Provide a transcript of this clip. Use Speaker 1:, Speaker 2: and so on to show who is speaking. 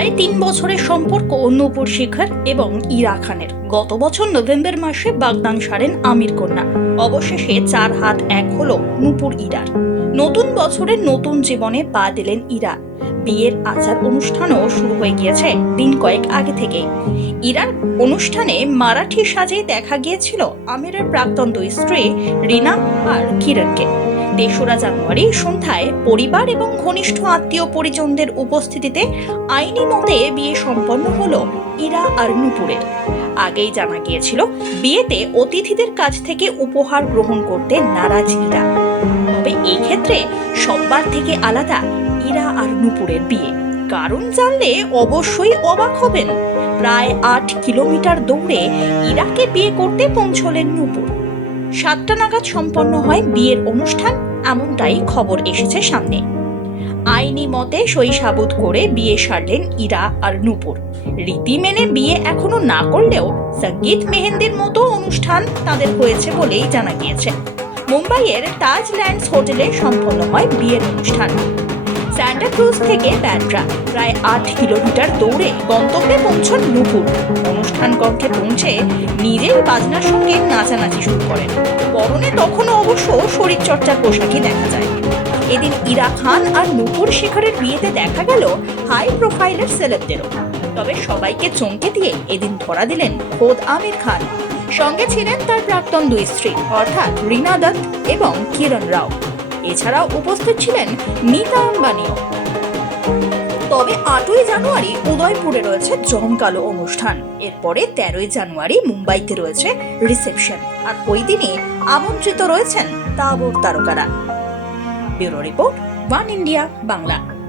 Speaker 1: প্রায় তিন বছরের সম্পর্ক নূপুর শিখর এবং ইরা খানের। গত বছর নভেম্বর মাসে বাগদান সারেন আমির কন্যা। অবশেষে চার হাত এক হলো নূপুর ইরার। নতুন বছরের নতুন জীবনে পা দিলেন ইরা। বিয়ের আচার অনুষ্ঠানও শুরু হয়ে গিয়েছে দিন কয়েক আগে থেকেই। ইরার অনুষ্ঠানে মারাঠি সাজে দেখা গিয়েছিল আমিরের প্রাক্তন দুই স্ত্রী রিনা আর কিরণকে। তেসরা জানুয়ারি সন্ধ্যায় পরিবার এবং ঘনিষ্ঠ আত্মীয় পরিজনদের উপস্থিতিতে আইনি মতে বিয়ে সম্পন্ন হল ইরা আর নুপুরের। আগেই জানা গিয়েছিল, বিয়েতে অতিথিদের কাছ থেকে উপহার গ্রহণ করতে নারাজ ইরা। তবে এই ক্ষেত্রে সব্বার থেকে আলাদা ইরা আর নুপুরের বিয়ে। কারণ জানলে অবশ্যই অবাক হবেন। প্রায় আট কিলোমিটার দৌড়ে ইরাকে বিয়ে করতে পৌঁছলেন নুপুর। সাতটা নাগাদ সম্পন্ন হয় বিয়ের অনুষ্ঠান এমনটাই খবর এসেছে সামনে। আইনি মতে সই সাবুত করে বিয়ে সারলেন ইরা আর নূপুর। রীতি মেনে বিয়ে এখনও না করলেও সংগীত মেহেন্দির মতো অনুষ্ঠান তাদের হয়েছে বলেই জানা গিয়েছে। মুম্বাইয়ের তাজ ল্যান্ডস হোটেলে সম্পন্ন হয় বিয়ের অনুষ্ঠান। স্যান্টা ক্রুজ থেকে ব্যান্ড্রা প্রায় আট কিলোমিটার দৌড়ে গন্তব্যে পৌঁছন নুপুর। অনুষ্ঠান কক্ষে পৌঁছে নিজেই বাজনার সঙ্গে নাচানাচি শুরু করেন। পরনে তখনও অবশ্য শরীরচর্চার পোশাকই দেখা যায়। এদিন ইরা খান আর নূপুর শেখরের বিয়েতে দেখা গেল হাই প্রোফাইলের সেলেবদেরও তবে সবাইকে চমকে দিয়ে এদিন ধরা দিলেন খোদ আমির খান। সঙ্গে ছিলেন তার প্রাক্তন দুই স্ত্রী, অর্থাৎ রীনা দত্ত এবং কিরণ রাও। এছাড়াও উপস্থিত ছিলেন নীতা আম্বানিও। তবে আটই জানুয়ারি উদয়পুরে রয়েছে জমকালো অনুষ্ঠান। এরপরে তেরোই জানুয়ারি মুম্বাইতে রয়েছে রিসেপশন। আর ওই দিনই আমন্ত্রিত রয়েছেন তাবর তারকারা। Bureau report, one India, Bangla.